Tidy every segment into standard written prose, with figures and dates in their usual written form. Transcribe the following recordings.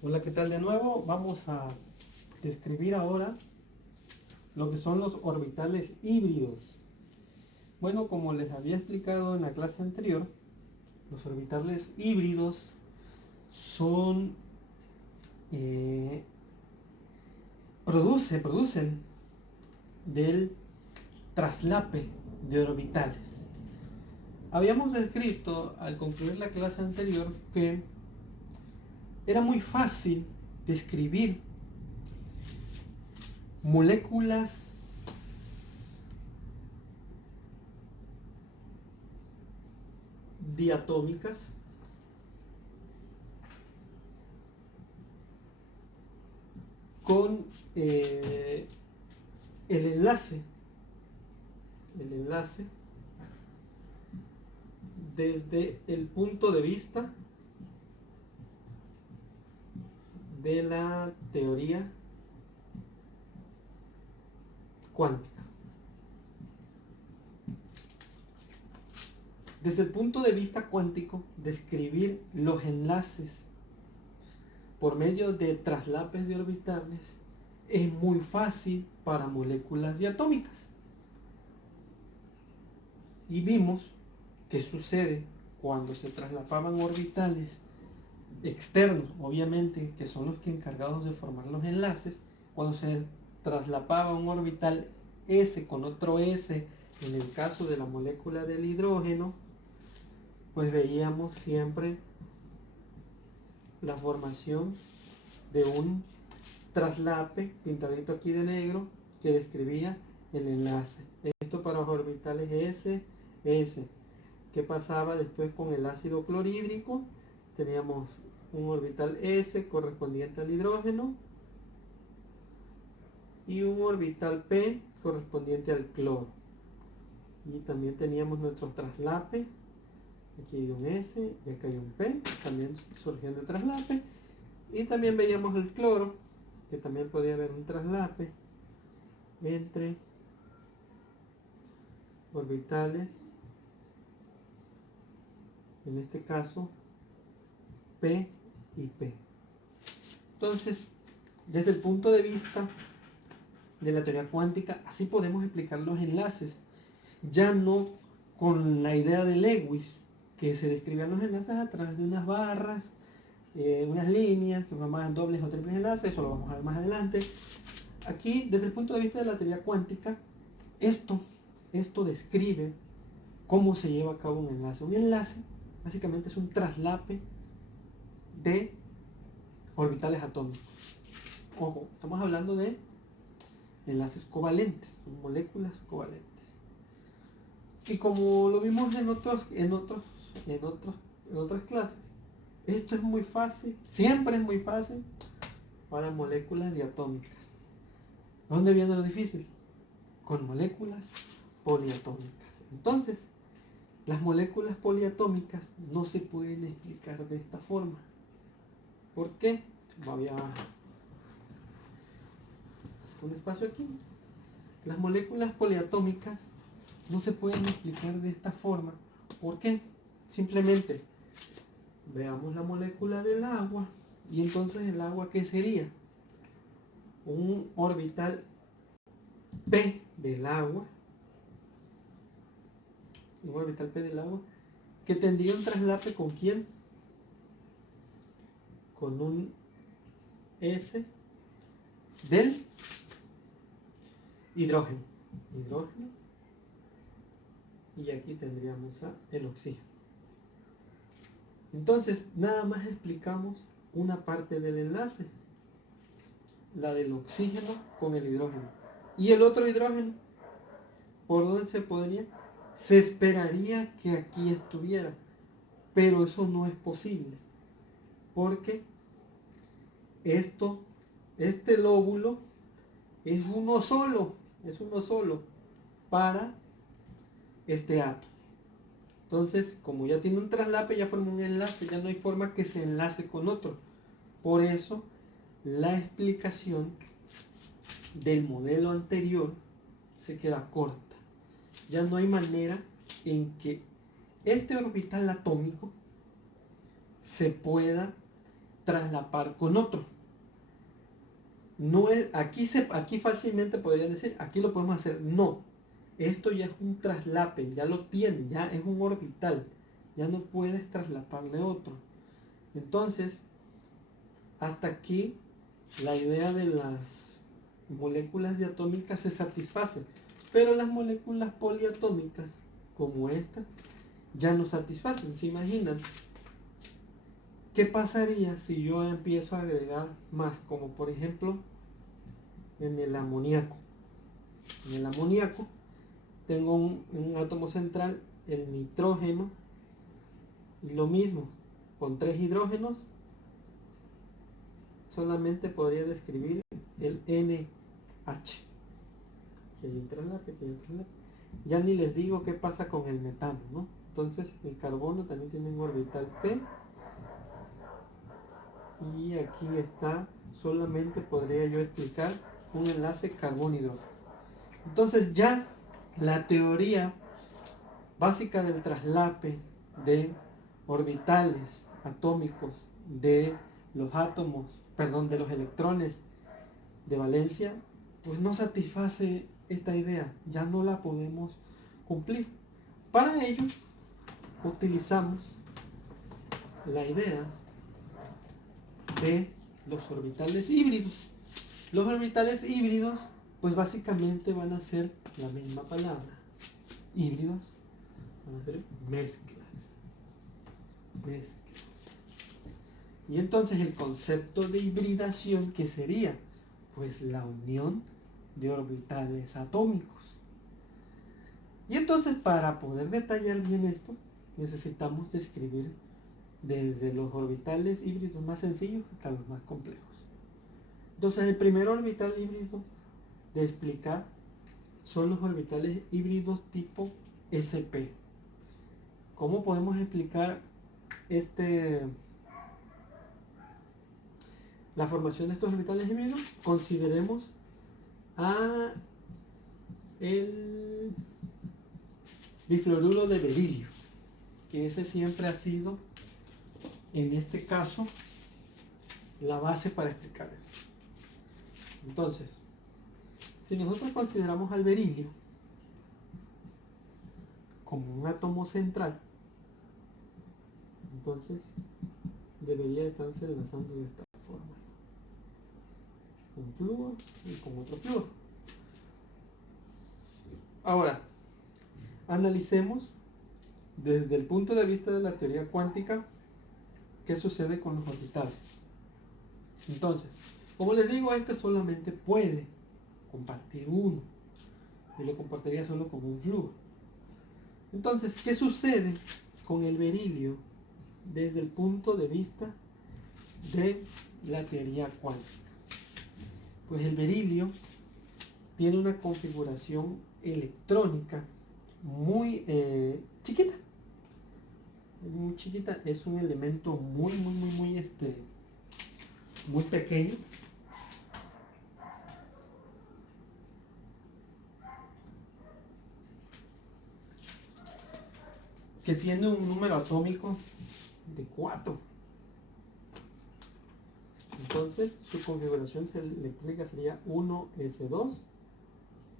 Hola, ¿qué tal de nuevo? Vamos a describir ahora lo que son los orbitales híbridos. Bueno, como les había explicado en la clase anterior, los orbitales híbridos son eh, producen del traslape de orbitales. Habíamos descrito al concluir la clase anterior que era muy fácil describir moléculas diatómicas con el enlace desde el punto de vista de la teoría cuántica. Desde el punto de vista cuántico, describir los enlaces por medio de traslapes de orbitales es muy fácil para moléculas diatómicas. Y vimos qué sucede cuando se traslapaban orbitales externos, obviamente, que son los que encargados de formar los enlaces. Cuando se traslapaba un orbital S con otro S, en el caso de la molécula del hidrógeno, pues veíamos siempre la formación de un traslape pintadito aquí de negro que describía el enlace. Esto para los orbitales S, S. ¿Qué pasaba después con el ácido clorhídrico? Teníamos un orbital S correspondiente al hidrógeno y un orbital P correspondiente al cloro. Y también teníamos nuestro traslape. Aquí hay un S y acá hay un P, también surgiendo el traslape. Y también veíamos el cloro, que también podía haber un traslape entre orbitales, en este caso P y P. Entonces, desde el punto de vista de la teoría cuántica, así podemos explicar los enlaces, ya no con la idea de Lewis, que se describían los enlaces a través de unas barras, unas líneas que formaban dobles o triples enlaces. Eso lo vamos a ver más adelante. Aquí, desde el punto de vista de la teoría cuántica, esto describe cómo se lleva a cabo un enlace. Un enlace básicamente es un traslape de orbitales atómicos. Ojo, estamos hablando de enlaces covalentes, moléculas covalentes. Y como lo vimos en otras clases, esto es muy fácil, siempre es muy fácil para moléculas diatómicas. ¿Dónde viene lo difícil? Con moléculas poliatómicas. Entonces, las moléculas poliatómicas no se pueden explicar de esta forma. ¿Por qué? Voy a hacer un espacio aquí. Las moléculas poliatómicas no se pueden explicar de esta forma. ¿Por qué? Simplemente veamos la molécula del agua y entonces el agua, ¿qué sería? Un orbital P del agua, que tendría un traslape ¿con quién? Con un S del hidrógeno. Y aquí tendríamos el oxígeno. Entonces, nada más explicamos una parte del enlace, la del oxígeno con el hidrógeno. Y el otro hidrógeno, ¿por dónde se podría? Se esperaría que aquí estuviera, pero eso no es posible, porque este lóbulo es uno solo para este átomo. Entonces, como ya tiene un traslape, ya forma un enlace, ya no hay forma que se enlace con otro. Por eso, la explicación del modelo anterior se queda corta. Ya no hay manera en que este orbital atómico se pueda traslapar con otro. No es, aquí fácilmente podría decir, aquí lo podemos hacer. No, esto ya es un traslape, ya lo tiene, ya es un orbital, ya no puedes traslaparle otro. Entonces, hasta aquí la idea de las moléculas diatómicas se satisface, pero las moléculas poliatómicas, como esta, ya no satisfacen. ¿Se imaginan? ¿Qué pasaría si yo empiezo a agregar más? Como por ejemplo en el amoníaco. En el amoníaco tengo un átomo central, el nitrógeno, y lo mismo, con 3 hidrógenos, solamente podría describir el NH. Ya ni les digo qué pasa con el metano, ¿no? Entonces el carbono también tiene un orbital P. Y aquí está, solamente podría yo explicar un enlace carbón-hidrógeno. Entonces ya la teoría básica del traslape de orbitales atómicos de los átomos, perdón, de los electrones de valencia, pues no satisface esta idea, ya no la podemos cumplir. Para ello utilizamos la idea de los orbitales híbridos. Los orbitales híbridos pues básicamente van a ser la misma palabra. Híbridos van a ser mezclas. Y entonces el concepto de hibridación, ¿qué sería? Pues la unión de orbitales atómicos. Y entonces para poder detallar bien esto, necesitamos describir desde los orbitales híbridos más sencillos hasta los más complejos. Entonces el primer orbital híbrido de explicar son los orbitales híbridos tipo sp. ¿Cómo podemos explicar la formación de estos orbitales híbridos? Consideremos a el bifluoruro de berilio, que ese siempre ha sido, en este caso, la base para explicar esto. Entonces, si nosotros consideramos al berilio como un átomo central, entonces debería estarse enlazando de esta forma, un flúor y con otro flúor. Ahora, analicemos desde el punto de vista de la teoría cuántica qué sucede con los orbitales. Entonces, como les digo, este solamente puede compartir uno y lo compartiría solo con un flúor. Entonces, ¿qué sucede con el berilio desde el punto de vista de la teoría cuántica? Pues el berilio tiene una configuración electrónica muy chiquita. Muy chiquita, es un elemento muy pequeño. Que tiene un número atómico de 4. Entonces su configuración electrónica sería 1s2,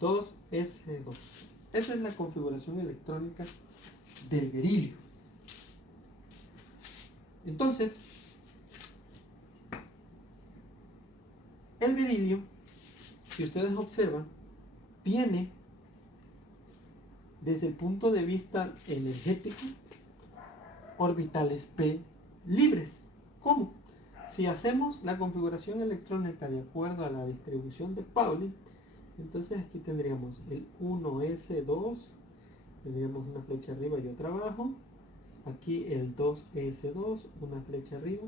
2s2. Esa es la configuración electrónica del berilio. Entonces, el berilio, si ustedes observan, tiene, desde el punto de vista energético, orbitales p libres. ¿Cómo? Si hacemos la configuración electrónica de acuerdo a la distribución de Pauli, entonces aquí tendríamos el 1s2, tendríamos una flecha arriba y otra abajo. Aquí el 2s2, una flecha arriba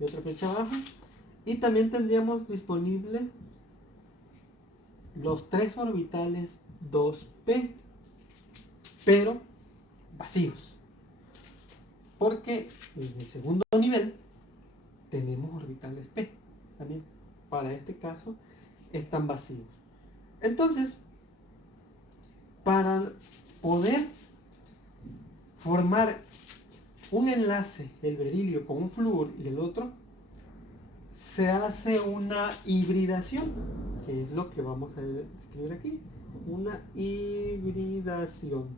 y otra flecha abajo. Y también tendríamos disponible los 3 orbitales 2p, pero vacíos. Porque en el segundo nivel tenemos orbitales p. También para este caso están vacíos. Entonces, para poder formar un enlace, el berilio con un flúor y el otro, se hace una hibridación, que es lo que vamos a escribir aquí, una hibridación.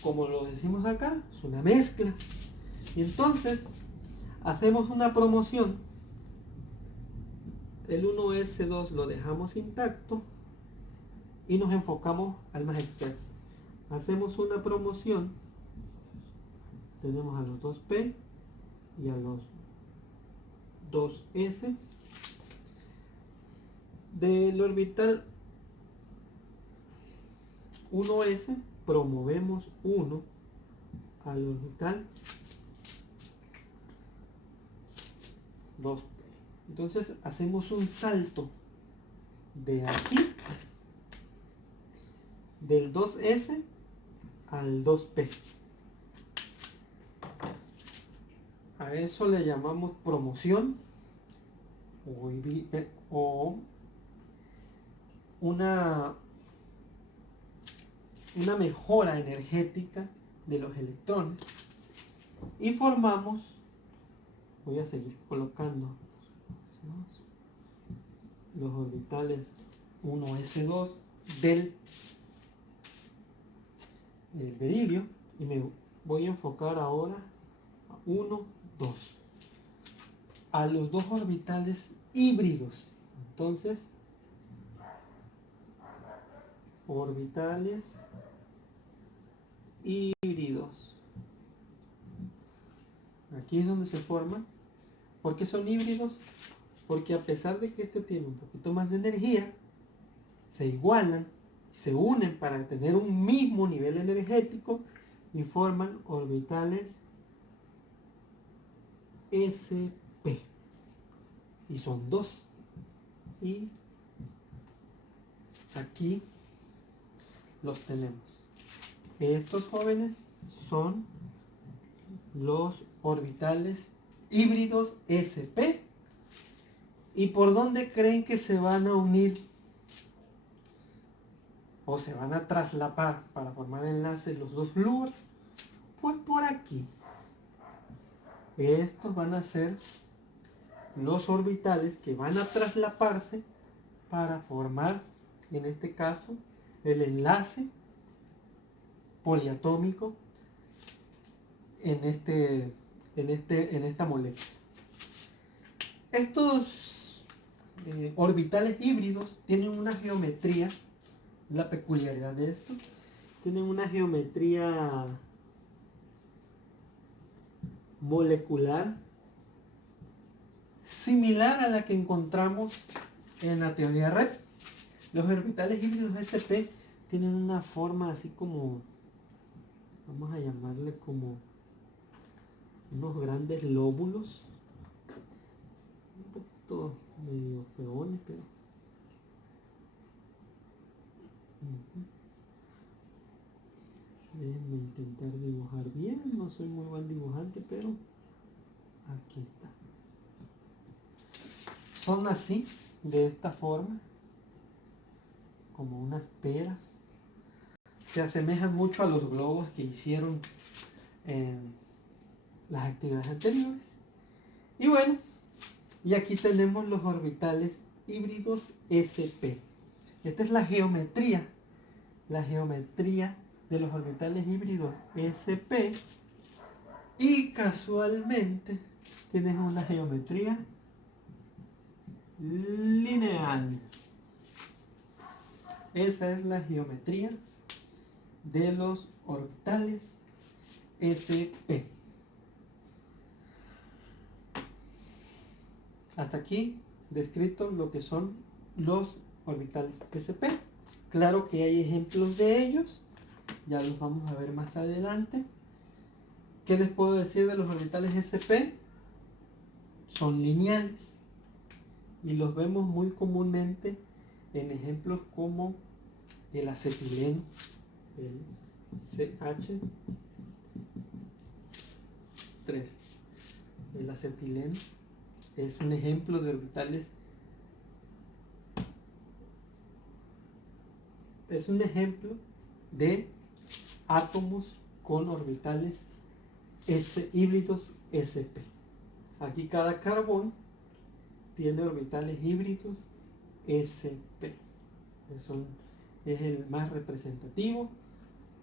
Como lo decimos acá, es una mezcla. Y entonces hacemos una promoción. El 1s2 lo dejamos intacto y nos enfocamos al más externo. Hacemos una promoción. Tenemos a los 2p y a los 2s. Del orbital 1s promovemos 1 al orbital 2p. Entonces hacemos un salto de aquí, del 2s al 2p. A eso le llamamos promoción o una mejora energética de los electrones, y formamos, voy a seguir colocando los orbitales 1s2 del beridio, y me voy a enfocar ahora a 1, 2, a los dos orbitales híbridos. Entonces, orbitales híbridos. Aquí es donde se forman. ¿Por qué son híbridos? Porque a pesar de que este tiene un poquito más de energía, se igualan, se unen para tener un mismo nivel energético y forman orbitales sp. Y son dos. Y aquí los tenemos. Estos jóvenes son los orbitales híbridos sp. ¿Y por dónde creen que se van a unir o se van a traslapar para formar enlaces los dos flúor? Pues por aquí. Estos van a ser los orbitales que van a traslaparse para formar, en este caso, el enlace poliatómico en esta molécula. Estos orbitales híbridos tienen una geometría, la peculiaridad de esto, tienen una geometría molecular similar a la que encontramos en la teoría red. Los orbitales híbridos sp tienen una forma así como, vamos a llamarle como unos grandes lóbulos, un poquito medio feones, pero déjenme intentar dibujar bien. No soy muy buen dibujante, pero aquí está. Son así, de esta forma, como unas peras. Se asemejan mucho a los globos que hicieron en las actividades anteriores. Y bueno, y aquí tenemos los orbitales híbridos sp. Esta es la geometría de los orbitales híbridos sp, y casualmente tienen una geometría lineal. Esa es la geometría de los orbitales sp. Hasta aquí descrito lo que son los orbitales sp. Claro que hay ejemplos de ellos, ya los vamos a ver más adelante. ¿Qué les puedo decir de los orbitales sp? Son lineales y los vemos muy comúnmente en ejemplos como el acetileno, el CH3. El acetileno es un ejemplo de orbitales, es un ejemplo de átomos con orbitales híbridos sp. Aquí cada carbón tiene orbitales híbridos sp. Es el más representativo.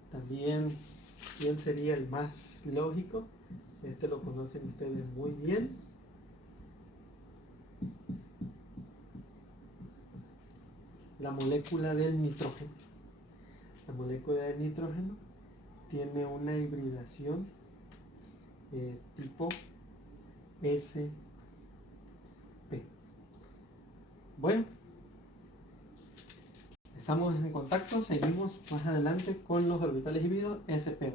También, ¿quién sería el más lógico? Este lo conocen ustedes muy bien. La molécula del nitrógeno. La molécula del nitrógeno tiene una hibridación tipo sp. Bueno, estamos en contacto, seguimos más adelante con los orbitales híbridos sp2.